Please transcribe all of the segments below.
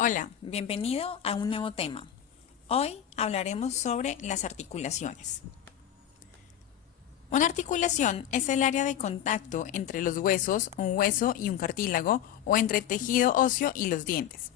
Hola, bienvenido a un nuevo tema. Hoy hablaremos sobre las articulaciones. Una articulación es el área de contacto entre los huesos, un hueso y un cartílago, o entre tejido óseo y los dientes.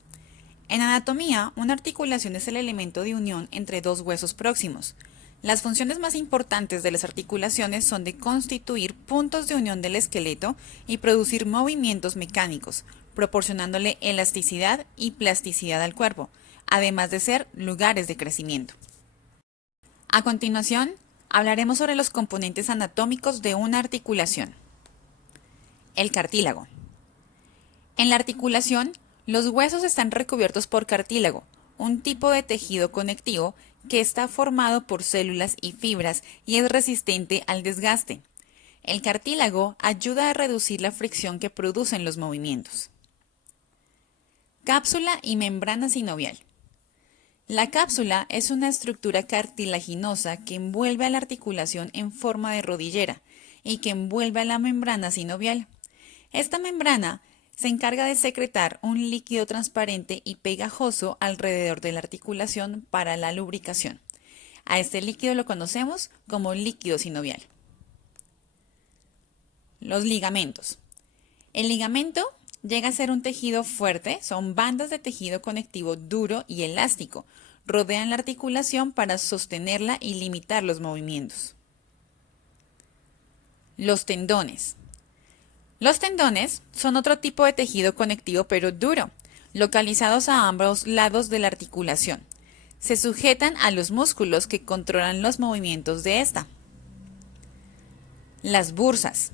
En anatomía, una articulación es el elemento de unión entre dos huesos próximos. Las funciones más importantes de las articulaciones son de constituir puntos de unión del esqueleto y producir movimientos mecánicos, proporcionándole elasticidad y plasticidad al cuerpo, además de ser lugares de crecimiento. A continuación, hablaremos sobre los componentes anatómicos de una articulación. El cartílago. En la articulación, los huesos están recubiertos por cartílago, un tipo de tejido conectivo que está formado por células y fibras y es resistente al desgaste. El cartílago ayuda a reducir la fricción que producen los movimientos. Cápsula y membrana sinovial. La cápsula es una estructura cartilaginosa que envuelve a la articulación en forma de rodillera y que envuelve a la membrana sinovial. Esta membrana se encarga de secretar un líquido transparente y pegajoso alrededor de la articulación para la lubricación. A este líquido lo conocemos como líquido sinovial. Los ligamentos. El ligamento llega a ser un tejido fuerte, son bandas de tejido conectivo duro y elástico. Rodean la articulación para sostenerla y limitar los movimientos. Los tendones. Los tendones son otro tipo de tejido conectivo pero duro, localizados a ambos lados de la articulación. Se sujetan a los músculos que controlan los movimientos de esta. Las bursas.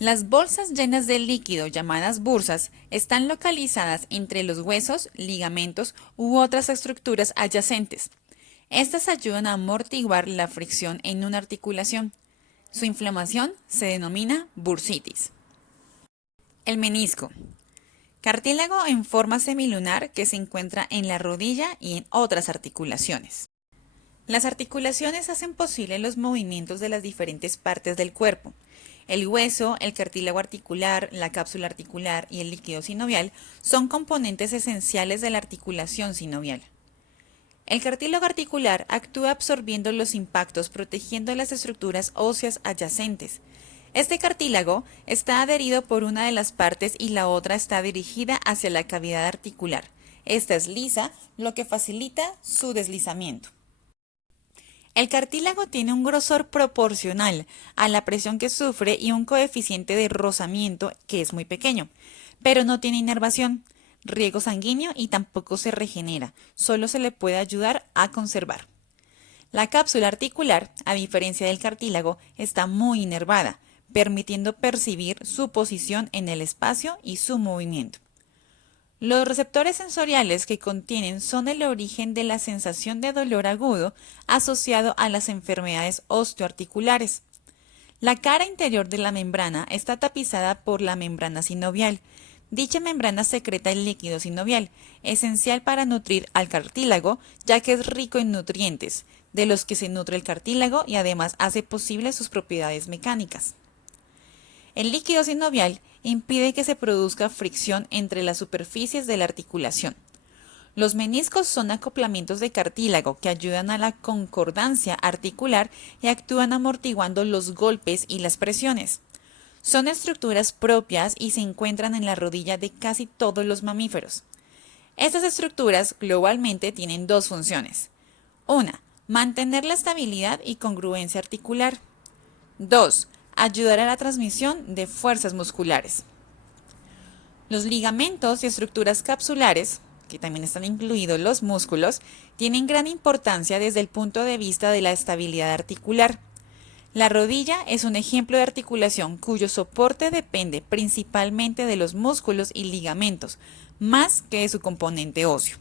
Las bolsas llenas de líquido llamadas bursas están localizadas entre los huesos, ligamentos u otras estructuras adyacentes. Estas ayudan a amortiguar la fricción en una articulación. Su inflamación se denomina bursitis. El menisco. Cartílago en forma semilunar que se encuentra en la rodilla y en otras articulaciones. Las articulaciones hacen posible los movimientos de las diferentes partes del cuerpo. El hueso, el cartílago articular, la cápsula articular y el líquido sinovial son componentes esenciales de la articulación sinovial. El cartílago articular actúa absorbiendo los impactos, protegiendo las estructuras óseas adyacentes. Este cartílago está adherido por una de las partes y la otra está dirigida hacia la cavidad articular. Esta es lisa, lo que facilita su deslizamiento. El cartílago tiene un grosor proporcional a la presión que sufre y un coeficiente de rozamiento que es muy pequeño, pero no tiene inervación, riego sanguíneo y tampoco se regenera, solo se le puede ayudar a conservar. La cápsula articular, a diferencia del cartílago, está muy inervada, permitiendo percibir su posición en el espacio y su movimiento. Los receptores sensoriales que contienen son el origen de la sensación de dolor agudo asociado a las enfermedades osteoarticulares. La cara interior de la membrana está tapizada por la membrana sinovial. Dicha membrana secreta el líquido sinovial, esencial para nutrir al cartílago, ya que es rico en nutrientes, de los que se nutre el cartílago y además hace posible sus propiedades mecánicas. El líquido sinovial impide que se produzca fricción entre las superficies de la articulación. Los meniscos son acoplamientos de cartílago que ayudan a la concordancia articular y actúan amortiguando los golpes y las presiones. Son estructuras propias y se encuentran en la rodilla de casi todos los mamíferos. Estas estructuras globalmente tienen dos funciones. Una, mantener la estabilidad y congruencia articular. 2. Ayudar a la transmisión de fuerzas musculares. Los ligamentos y estructuras capsulares, que también están incluidos los músculos, tienen gran importancia desde el punto de vista de la estabilidad articular. La rodilla es un ejemplo de articulación cuyo soporte depende principalmente de los músculos y ligamentos, más que de su componente óseo.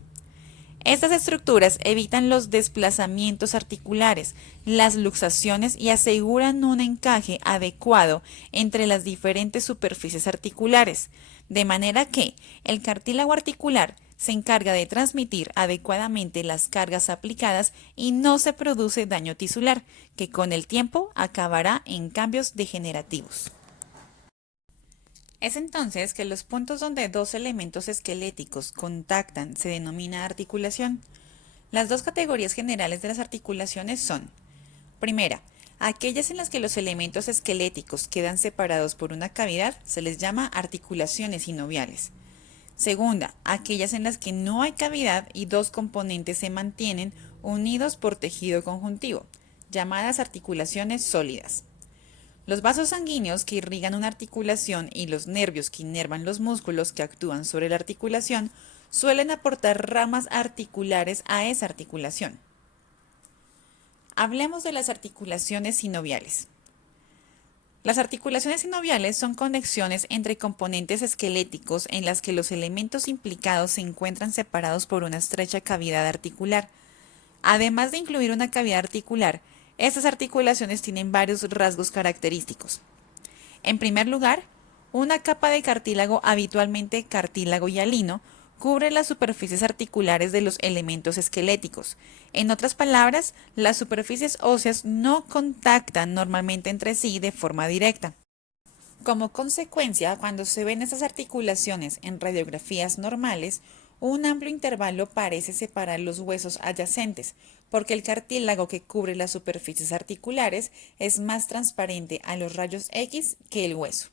Estas estructuras evitan los desplazamientos articulares, las luxaciones y aseguran un encaje adecuado entre las diferentes superficies articulares, de manera que el cartílago articular se encarga de transmitir adecuadamente las cargas aplicadas y no se produce daño tisular, que con el tiempo acabará en cambios degenerativos. Es entonces que los puntos donde dos elementos esqueléticos contactan se denomina articulación. Las dos categorías generales de las articulaciones son: primera, aquellas en las que los elementos esqueléticos quedan separados por una cavidad se les llama articulaciones sinoviales. Segunda, aquellas en las que no hay cavidad y dos componentes se mantienen unidos por tejido conjuntivo, llamadas articulaciones sólidas. Los vasos sanguíneos que irrigan una articulación y los nervios que inervan los músculos que actúan sobre la articulación suelen aportar ramas articulares a esa articulación. Hablemos de las articulaciones sinoviales. Las articulaciones sinoviales son conexiones entre componentes esqueléticos en las que los elementos implicados se encuentran separados por una estrecha cavidad articular. Además de incluir una cavidad articular, estas articulaciones tienen varios rasgos característicos. En primer lugar, una capa de cartílago, habitualmente cartílago hialino, cubre las superficies articulares de los elementos esqueléticos. En otras palabras, las superficies óseas no contactan normalmente entre sí de forma directa. Como consecuencia, cuando se ven estas articulaciones en radiografías normales, un amplio intervalo parece separar los huesos adyacentes, porque el cartílago que cubre las superficies articulares es más transparente a los rayos X que el hueso.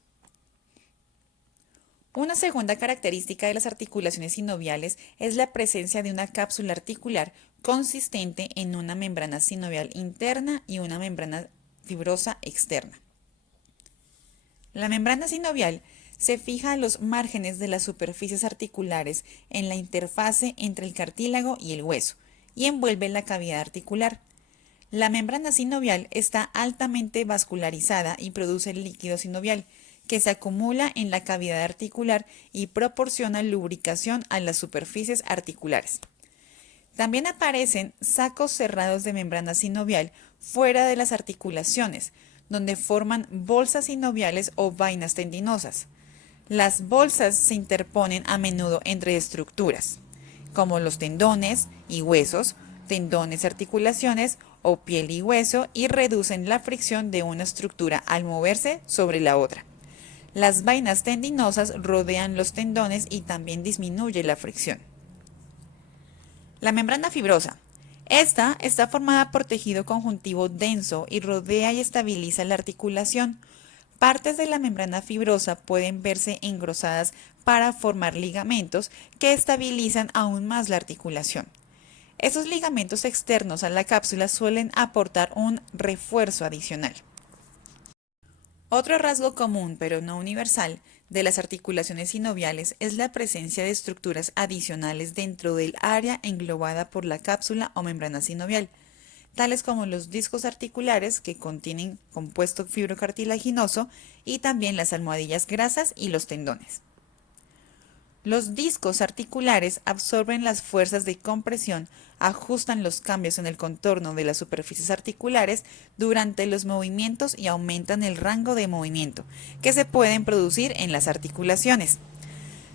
Una segunda característica de las articulaciones sinoviales es la presencia de una cápsula articular consistente en una membrana sinovial interna y una membrana fibrosa externa. La membrana sinovial se fija a los márgenes de las superficies articulares en la interfase entre el cartílago y el hueso y envuelve la cavidad articular. La membrana sinovial está altamente vascularizada y produce líquido sinovial, que se acumula en la cavidad articular y proporciona lubricación a las superficies articulares. También aparecen sacos cerrados de membrana sinovial fuera de las articulaciones, donde forman bolsas sinoviales o vainas tendinosas. Las bolsas se interponen a menudo entre estructuras, como los tendones y huesos, tendones y articulaciones o piel y hueso, y reducen la fricción de una estructura al moverse sobre la otra. Las vainas tendinosas rodean los tendones y también disminuye la fricción. La membrana fibrosa. Esta está formada por tejido conjuntivo denso y rodea y estabiliza la articulación. Partes de la membrana fibrosa pueden verse engrosadas para formar ligamentos que estabilizan aún más la articulación. Estos ligamentos externos a la cápsula suelen aportar un refuerzo adicional. Otro rasgo común, pero no universal, de las articulaciones sinoviales es la presencia de estructuras adicionales dentro del área englobada por la cápsula o membrana sinovial, tales como los discos articulares que contienen compuesto fibrocartilaginoso y también las almohadillas grasas y los tendones. Los discos articulares absorben las fuerzas de compresión, ajustan los cambios en el contorno de las superficies articulares durante los movimientos y aumentan el rango de movimiento que se pueden producir en las articulaciones.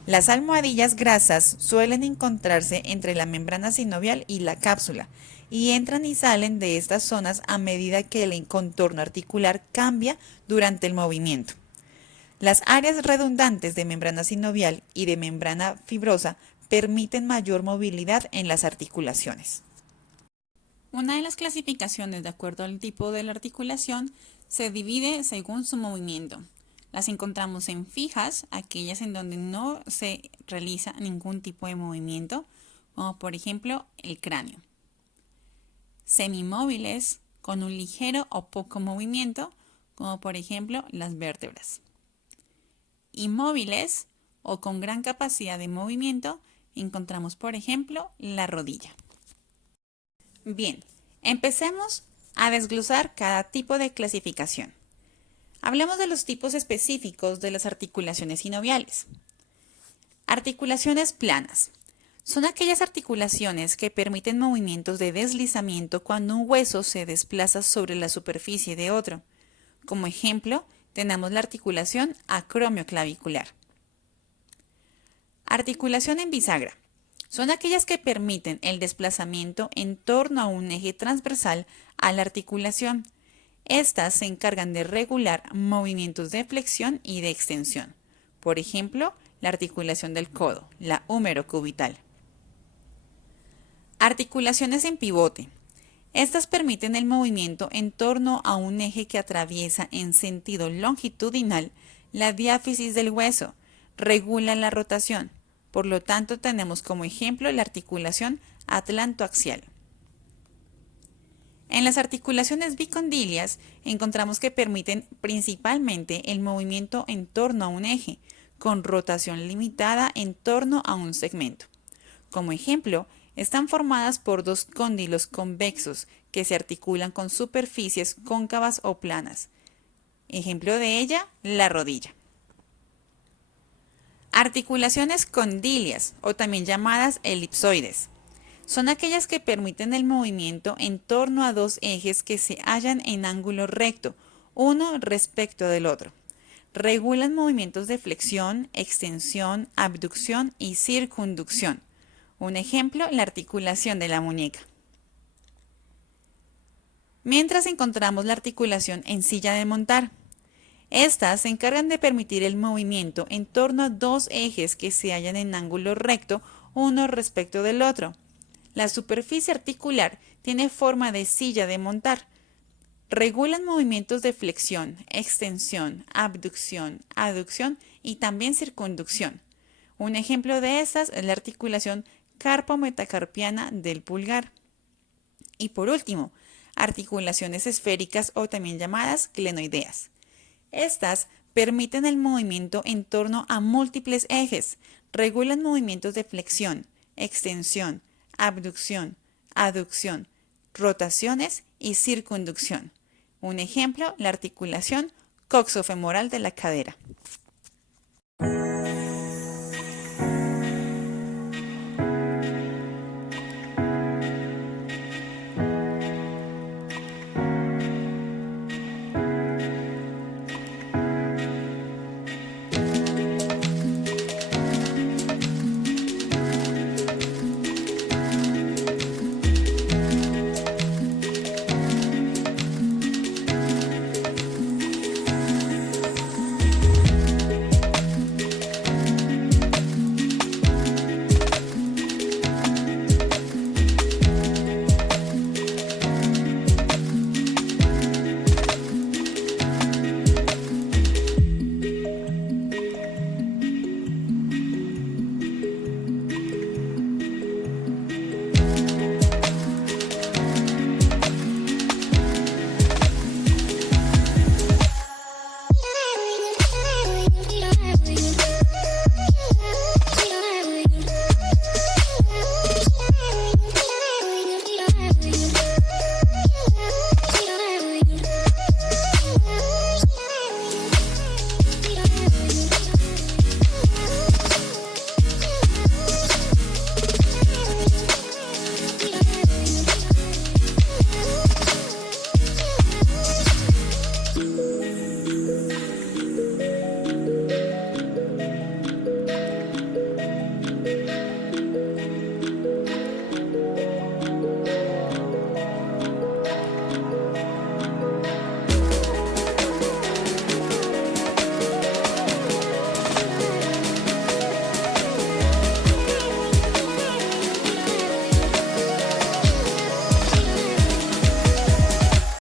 Las almohadillas grasas suelen encontrarse entre la membrana sinovial y la cápsula y entran y salen de estas zonas a medida que el contorno articular cambia durante el movimiento. Las áreas redundantes de membrana sinovial y de membrana fibrosa permiten mayor movilidad en las articulaciones. Una de las clasificaciones de acuerdo al tipo de la articulación se divide según su movimiento. Las encontramos en fijas, aquellas en donde no se realiza ningún tipo de movimiento, como por ejemplo el cráneo. Semimóviles, con un ligero o poco movimiento, como por ejemplo las vértebras. Inmóviles o con gran capacidad de movimiento, encontramos por ejemplo la rodilla. Bien, empecemos a desglosar cada tipo de clasificación. Hablemos de los tipos específicos de las articulaciones sinoviales. Articulaciones planas. Son aquellas articulaciones que permiten movimientos de deslizamiento cuando un hueso se desplaza sobre la superficie de otro. Como ejemplo, tenemos la articulación acromioclavicular. Articulación en bisagra. Son aquellas que permiten el desplazamiento en torno a un eje transversal a la articulación. Estas se encargan de regular movimientos de flexión y de extensión. Por ejemplo, la articulación del codo, la húmero-cubital. Articulaciones en pivote. Estas permiten el movimiento en torno a un eje que atraviesa en sentido longitudinal la diáfisis del hueso, regulan la rotación. Por lo tanto, tenemos como ejemplo la articulación atlantoaxial. En las articulaciones bicondilias encontramos que permiten principalmente el movimiento en torno a un eje, con rotación limitada en torno a un segmento. Como ejemplo, están formadas por dos cóndilos convexos que se articulan con superficies cóncavas o planas. Ejemplo de ella, la rodilla. Articulaciones condilias, o también llamadas elipsoides, son aquellas que permiten el movimiento en torno a dos ejes que se hallan en ángulo recto, uno respecto del otro. Regulan movimientos de flexión, extensión, abducción y circunducción. Un ejemplo, la articulación de la muñeca. Mientras encontramos la articulación en silla de montar. Estas se encargan de permitir el movimiento en torno a dos ejes que se hallan en ángulo recto, uno respecto del otro. La superficie articular tiene forma de silla de montar. Regulan movimientos de flexión, extensión, abducción, aducción y también circunducción. Un ejemplo de estas es la articulación carpo-metacarpiana del pulgar. Y por último, articulaciones esféricas o también llamadas glenoideas. Estas permiten el movimiento en torno a múltiples ejes, regulan movimientos de flexión, extensión, abducción, aducción, rotaciones y circunducción. Un ejemplo, la articulación coxofemoral de la cadera.